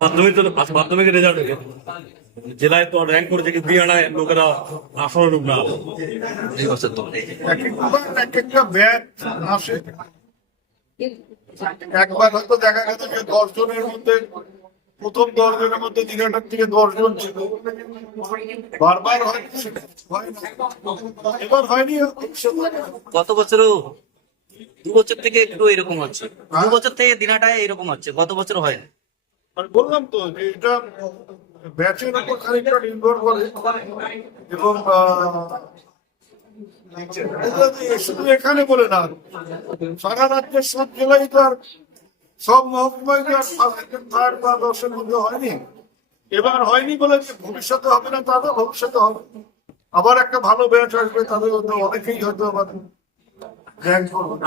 মাধ্যমিক তো মাধ্যমিকের রেজাল্ট জেলায় তো র্যাঙ্ক করেছে কি দিয়ে লোকেরা আসলে না। এই বছর তো। এক একবার একটা ব্যাচ আসে একবার হয়তো দেখা গেছে যে দশ জনের মধ্যে প্রথম দশ জনের মধ্যে দিনাটার থেকে দশ জন ছিল। বারবার হয়। এবার হয়নি গত বছরও দু বছর থেকে একটু এরকম হচ্ছে। দু বছর থেকে দিনাটায় এরকম হচ্ছে গত বছর হয়নি আমি বললাম তো এটা ব্যাচের উপর খানিকটা নির্ভর করে এবং শুধু এখানে বলে না, সারা রাজ্যের সব জেলায় তো সব মহকুমায় হয়নি। এবার হয়নি বলে যে ভবিষ্যতে হবে না তা তো ভবিষ্যতে হবে। আবার একটা ভালো ব্যাচ আসবে, তাদের অনেকেই হয়তো আবার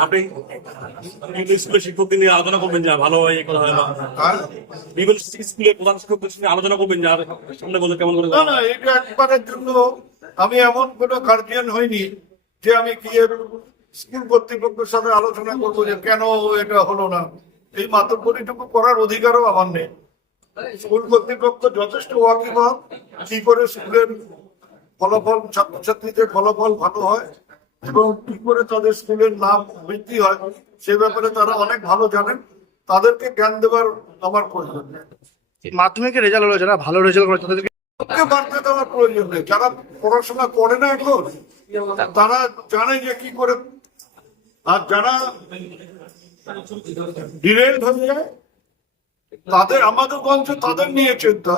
আপনি স্কুলের শিক্ষকদের নিয়ে আলোচনা করবেন যে ভালো হয় এই করা হয় না। বিভিন্ন স্কুলের প্রধান শিক্ষকদের সঙ্গে আলোচনা করবেন যে সামনে বলতে কেমন করে না না এটা একবারের জন্য আমি এমন কোনো গার্জিয়ান হইনি যে আমি গিয়ে স্কুল কর্তৃপক্ষের সাথে আলোচনা করব যে কেন এটা হলো না। এই মাতব্বরিটুকু করার অধিকারও আমার নেই। স্কুল কর্তৃপক্ষ যথেষ্ট ওয়াকিবহাল কি করে স্কুলের ফলাফল ছাত্রছাত্রীদের ফলাফল ভালো হয় এবং কি করে তাদের স্কুলের নাম বৃদ্ধি হয় সে ব্যাপারে তারা অনেক ভালো জানেন। তাদেরকে জ্ঞান দেওয়ার আমার প্রয়োজন নেই। মাধ্যমিকের রেজাল্ট হলো যারা ভালো রেজাল্ট করে তাদেরকে বার্তা দেওয়ার প্রয়োজন নেই। যারা পড়াশোনা করে না এখন তারা জানে যে কি করে। আর যারা ডিরেল্ড হয়ে যায় তাদের আমাদের বংশে তাদের নিয়ে চিন্তা।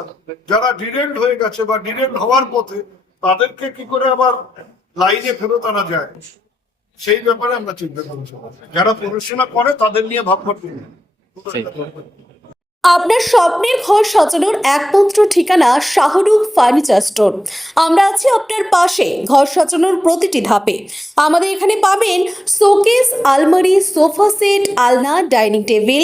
যারা ডিরেল্ড হয়ে গেছে বা ডিরেল্ড হওয়ার পথে তাদেরকে কি করে আবার লাইনে ফেরত আনা যায়। সেই ব্যাপারে আমরা চিন্তা করছি যারা পড়াশোনা করে তাদের নিয়ে ভাববার আপনার স্বপ্নের ঘর সাজানোর একমাত্র ঠিকানা শাহরুখ ফার্নিচার স্টোর। আমরা আছি আপনার পাশে ঘর সাজানোর প্রতিটি ধাপে। আমাদের এখানে পাবেন শোকেস আলমারি সোফা সেট আলনা dining table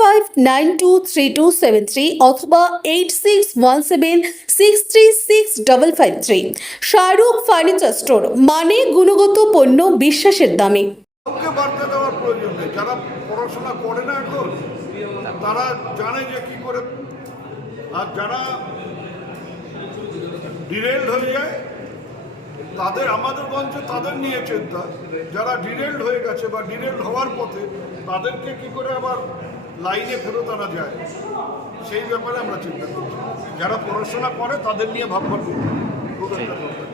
five nine two three two seven three অথবা eight six one seven six three six double five three Shahrukh furniture store মানে গুণগত পণ্য বিশ্বাসের দামে। তারা জানে যে কি করে। আর যারা ডিরেল্ড হয়ে যায়, তাদের আমাদের বঞ্চে তাদের নিয়ে চিন্তা। যারা ডিরেল্ড হয়ে গেছে বা ডিরেল্ড হওয়ার পথে, তাদেরকে কি করে আবার লাইনে ফেরত আনা যায়, সেই ব্যাপারে আমরা চিন্তা করছি যারা পড়াশোনা করে, তাদের নিয়ে ভাববার দরকার নেই।